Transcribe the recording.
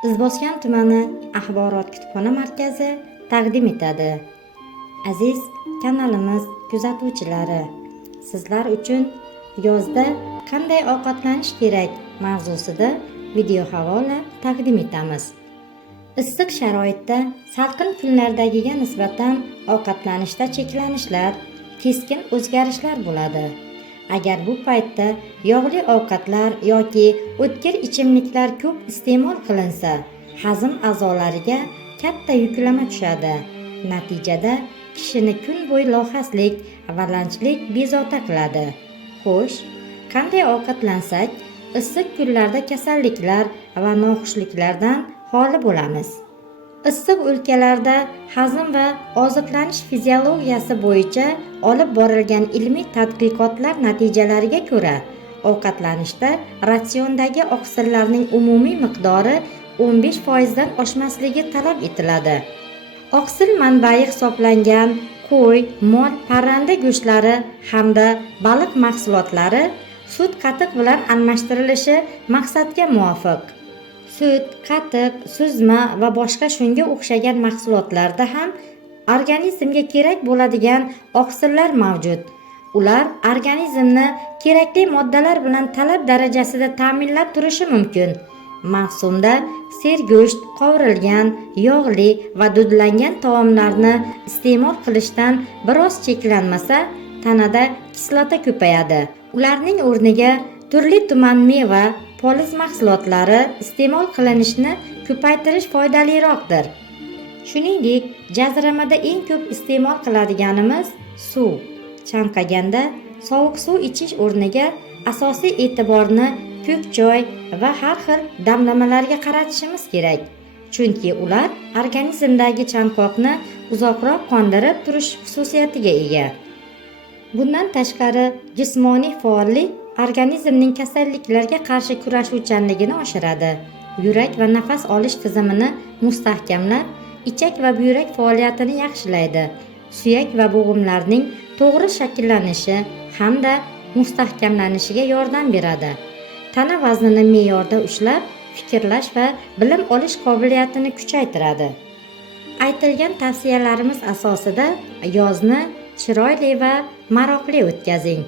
Izboskan tumani axborot kutubxona markazi taqdim etadi. Aziz kanalimiz kuzatuvchilari, sizlar uchun yozda qanday ovqatlanish kerak mavzusida video havola taqdim etamiz. Issiq sharoitda salqin kunlardagiga nisbatan ovqatlanishda cheklanishlar, keskin o'zgarishlar bo'ladi. Agar bu paytda yog'li ovqatlar yoki o'tkir ichimliklar ko'p iste'mol qilinsa, hazm a'zolariga katta yuklama tushadi. Natijada kishini kun bo'yi lohaslik va lanjlik bezovta qiladi. Xo'sh, qanday ovqatlansak issiq kunlarda kasalliklar va noxushliklardan xoli bo'lamiz? Issiq o'lkalarda hazm va oziqlanish fiziologiyasi bo'yicha olib borilgan ilmiy tadqiqotlar natijalariga ko'ra, ovqatlanishda ratsiondagi oqsillarning umumiy miqdori 15% dan oshmasligi talab etiladi. Oqsil manbai hisoblangan qo'y, mol, parranda go'shtlari hamda baliq mahsulotlari sut, qatiq bilan almashtirilishi maqsadga muvofiq. Sut, qatiq, suzma va boshqa shunga o'xshagan mahsulotlarda ham organizmga kerak bo'ladigan oqsillar mavjud. Ular organizmni kerakli moddalar bilan talab darajasida ta'minlab turishi mumkin. Mavsumda sergo'sht, qovurilgan, yog'li va dudlangan taomlarni iste'mol qilishdan biroz cheklanmasa, tanada kislota ko'payadi. Ularning o'rniga turli-tuman meva, poliz mahsulotlari iste'mol qilinishni ko'paytirish foydaliroqdir. Shuningdek, jazramada eng ko'p iste'mol qiladiganimiz suv. Chanqaganda sovuq suv ichish o'rniga asosiy e'tiborni ko'k choy va har xil damlamalarga qaratishimiz kerak. Chunki ular organizmdagi chanqoqni uzoqroq qondirib turish xususiyatiga ega. Bundan tashqari, jismoniy faollik organizmning kasalliklarga qarshi kurashuvchanligini oshiradi. Yurak va nafas olish tizimini mustahkamlab, ichak va buyrak faoliyatini yaxshilaydi. Suyak va bo'g'imlarning to'g'ri shakllanishi hamda mustahkamlanishiga yordam beradi. Tana vaznini me'yorda ushlab, fikrlash va bilim olish qobiliyatini kuchaytiradi. Aytilgan tavsiyalarimiz asosida yozni chiroyli va maroqli o'tkazing.